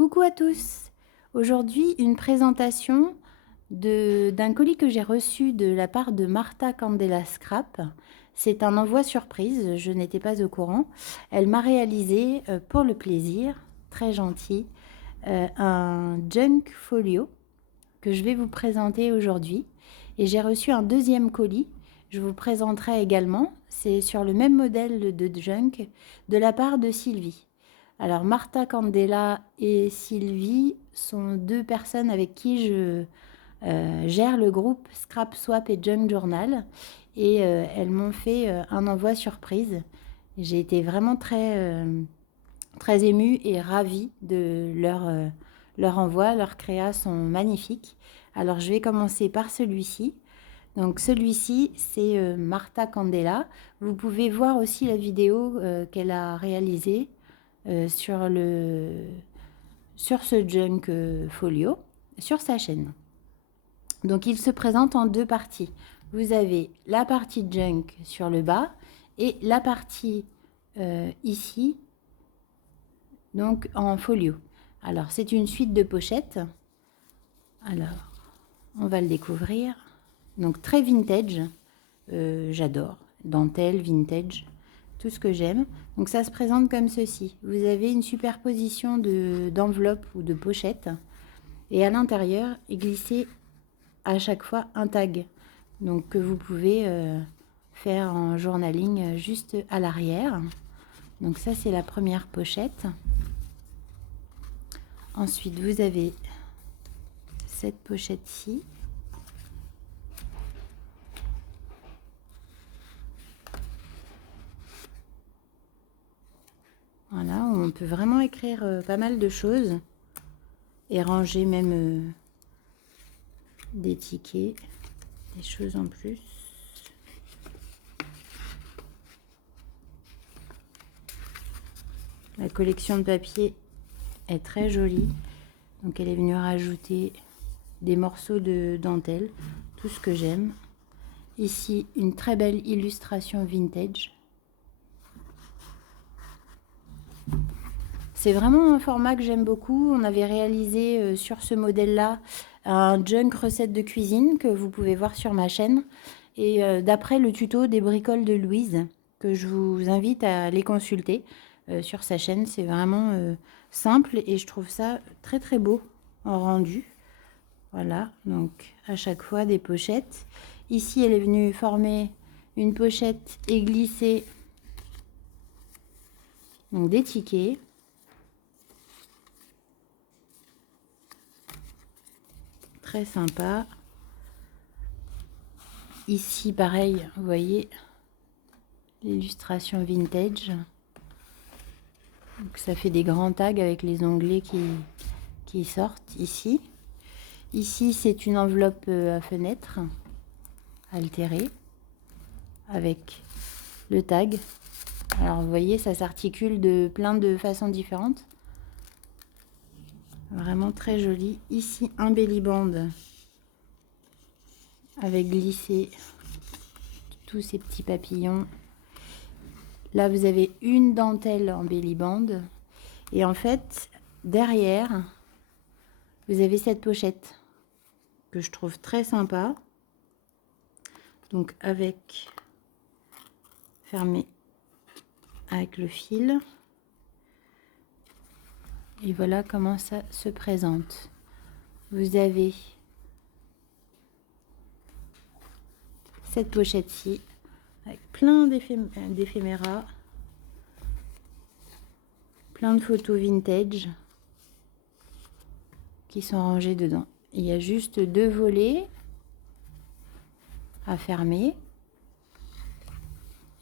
Coucou à tous! Aujourd'hui, une présentation d'un colis que j'ai reçu de la part de Marta Candela Scrap. C'est un envoi surprise, je n'étais pas au courant. Elle m'a réalisé, pour le plaisir, très gentil, un junk folio que je vais vous présenter aujourd'hui. Et j'ai reçu un deuxième colis, je vous présenterai également. C'est sur le même modèle de junk de la part de Sylvie. Alors Marta Candela et Sylvie sont deux personnes avec qui je gère le groupe Scrap Swap et Junk Journal et elles m'ont fait un envoi surprise. J'ai été vraiment très émue et ravie de leur envoi. Leurs créas sont magnifiques. Alors je vais commencer par celui-ci. Donc celui-ci, c'est Marta Candela. Vous pouvez voir aussi la vidéo qu'elle a réalisée sur ce junk folio sur sa chaîne. Donc il se présente en deux parties. Vous avez la partie junk sur le bas et la partie ici, donc en folio. Alors c'est une suite de pochettes. Alors on va le découvrir. Donc très vintage, j'adore. Dentelle, vintage, tout ce que j'aime. Donc ça se présente comme ceci. Vous avez une superposition d'enveloppes ou de pochettes. Et à l'intérieur est glissé à chaque fois un tag. Donc que vous pouvez faire en journaling juste à l'arrière. Donc ça c'est la première pochette. Ensuite vous avez cette pochette-ci. Voilà, on peut vraiment écrire pas mal de choses et ranger même des tickets, des choses en plus. La collection de papier est très jolie. Donc elle est venue rajouter des morceaux de dentelle, tout ce que j'aime. Ici, une très belle illustration vintage. C'est vraiment un format que j'aime beaucoup. On avait réalisé sur ce modèle-là un junk recette de cuisine que vous pouvez voir sur ma chaîne. Et d'après le tuto des bricoles de Louise, que je vous invite à aller consulter sur sa chaîne. C'est vraiment simple et je trouve ça très très beau en rendu. Voilà, donc à chaque fois des pochettes. Ici, elle est venue former une pochette et glisser donc des tickets. Très sympa. Ici, pareil, vous voyez l'illustration vintage. Donc, ça fait des grands tags avec les onglets qui sortent ici. Ici, c'est une enveloppe à fenêtre altérée avec le tag. Alors, vous voyez, ça s'articule de plein de façons différentes. Vraiment très joli. Ici, un belly band avec glissé tous ces petits papillons. Là, vous avez une dentelle en belly band. Et en fait, derrière, vous avez cette pochette que je trouve très sympa. Donc, fermé avec le fil. Et voilà comment ça se présente. Vous avez cette pochette-ci avec plein d'éphéméras, plein de photos vintage qui sont rangées dedans. Il y a juste deux volets à fermer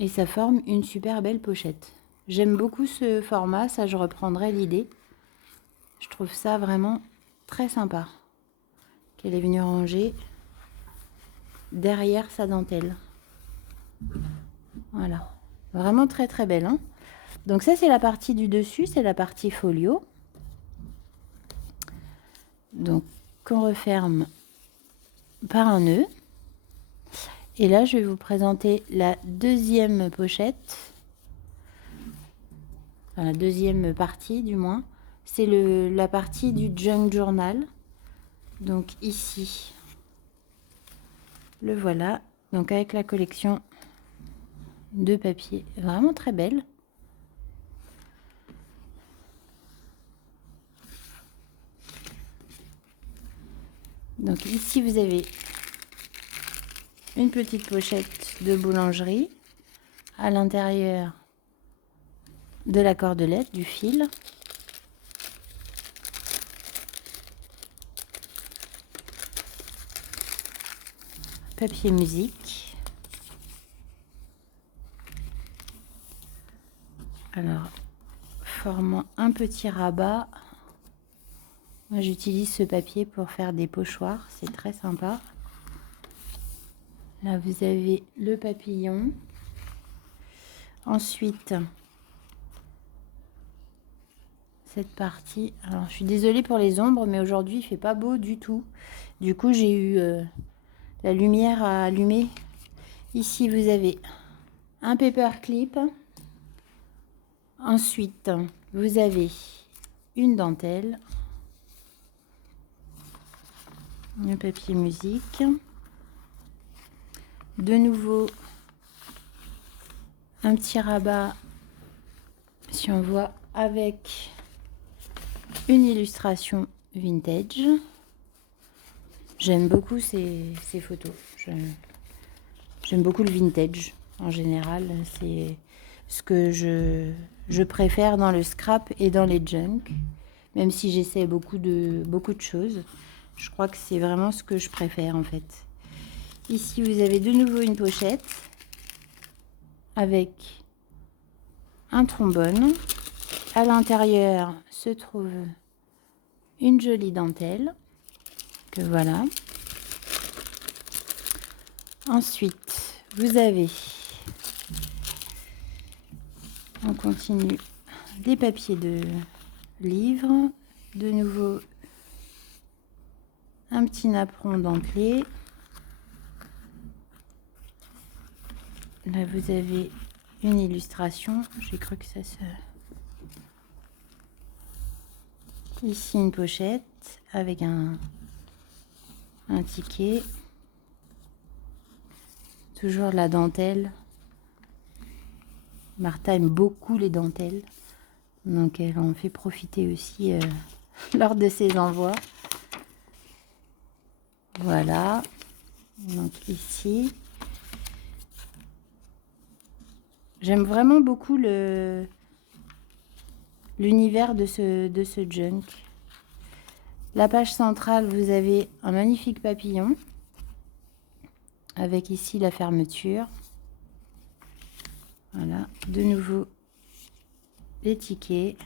et ça forme une super belle pochette. J'aime beaucoup ce format, ça je reprendrai l'idée. Je trouve ça vraiment très sympa qu'elle est venue ranger derrière sa dentelle. Voilà, vraiment très très belle, hein. Donc ça c'est la partie du dessus, c'est la partie folio. Donc qu'on referme par un nœud. Et là je vais vous présenter la deuxième pochette, enfin la deuxième partie du moins. c'est la partie du junk journal. Donc ici, le voilà. Donc avec la collection de papier, vraiment très belle. Donc ici, vous avez une petite pochette de boulangerie. À l'intérieur, de la cordelette, du fil. Papier musique. Alors, formant un petit rabat. Moi, j'utilise ce papier pour faire des pochoirs. C'est très sympa. Là, vous avez le papillon. Ensuite, cette partie. Alors, je suis désolée pour les ombres, mais aujourd'hui, il fait pas beau du tout. Du coup, j'ai eu la lumière à allumer. Ici, vous avez un paperclip. Ensuite, vous avez une dentelle. Le papier musique. De nouveau, un petit rabat, si on voit, avec une illustration vintage. J'aime beaucoup ces photos. J'aime beaucoup le vintage en général. C'est ce que je préfère dans le scrap et dans les junk. Même si j'essaie beaucoup de choses. Je crois que c'est vraiment ce que je préfère en fait. Ici, vous avez de nouveau une pochette avec un trombone. À l'intérieur se trouve une jolie dentelle que voilà. Ensuite, vous avez, on continue, des papiers de livres. De nouveau, un petit napperon dentelé. Là, vous avez une illustration. J'ai cru que ça se... Ici, une pochette avec un ticket. Toujours la dentelle. Martha aime beaucoup les dentelles. Donc, elle en fait profiter aussi lors de ses envois. Voilà. Donc, ici... J'aime vraiment beaucoup l'univers de ce junk. La page centrale, vous avez un magnifique papillon avec ici la fermeture. Voilà, de nouveau les tickets.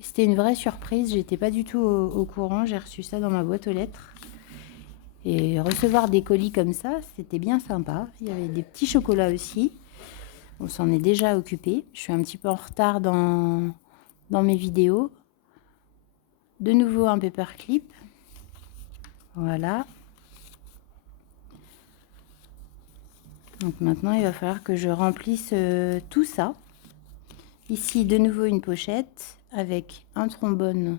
C'était une vraie surprise, j'étais pas du tout au courant, j'ai reçu ça dans ma boîte aux lettres. Et recevoir des colis comme ça, c'était bien sympa. Il y avait des petits chocolats aussi. On s'en est déjà occupé. Je suis un petit peu en retard dans mes vidéos. De nouveau un paperclip. Voilà. Donc maintenant, il va falloir que je remplisse tout ça. Ici, de nouveau une pochette avec un trombone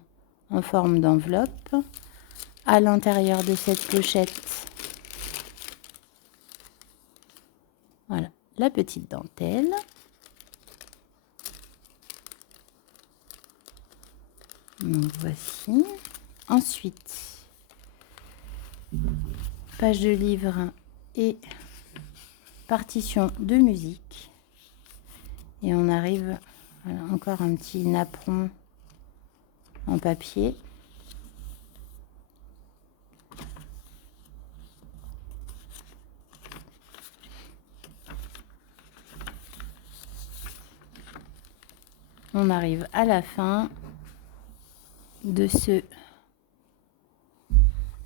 en forme d'enveloppe. À l'intérieur de cette pochette, voilà, la petite dentelle. Donc voici. Ensuite, page de livre et partition de musique. Et on arrive, voilà, encore un petit napperon en papier. On arrive à la fin de ce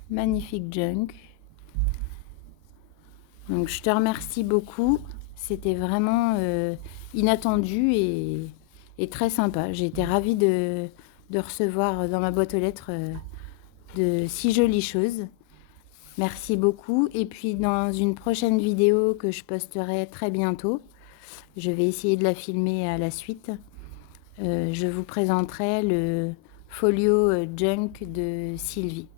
magnifique junk. Donc je te remercie beaucoup. C'était vraiment inattendu et très sympa. J'ai été ravie de recevoir dans ma boîte aux lettres de si jolies choses. Merci beaucoup. Et puis dans une prochaine vidéo que je posterai très bientôt, Je vais essayer de la filmer à la suite. Je vous présenterai le folio junk de Sylvie.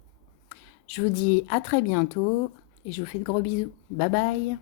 Je vous dis à très bientôt et je vous fais de gros bisous. Bye bye!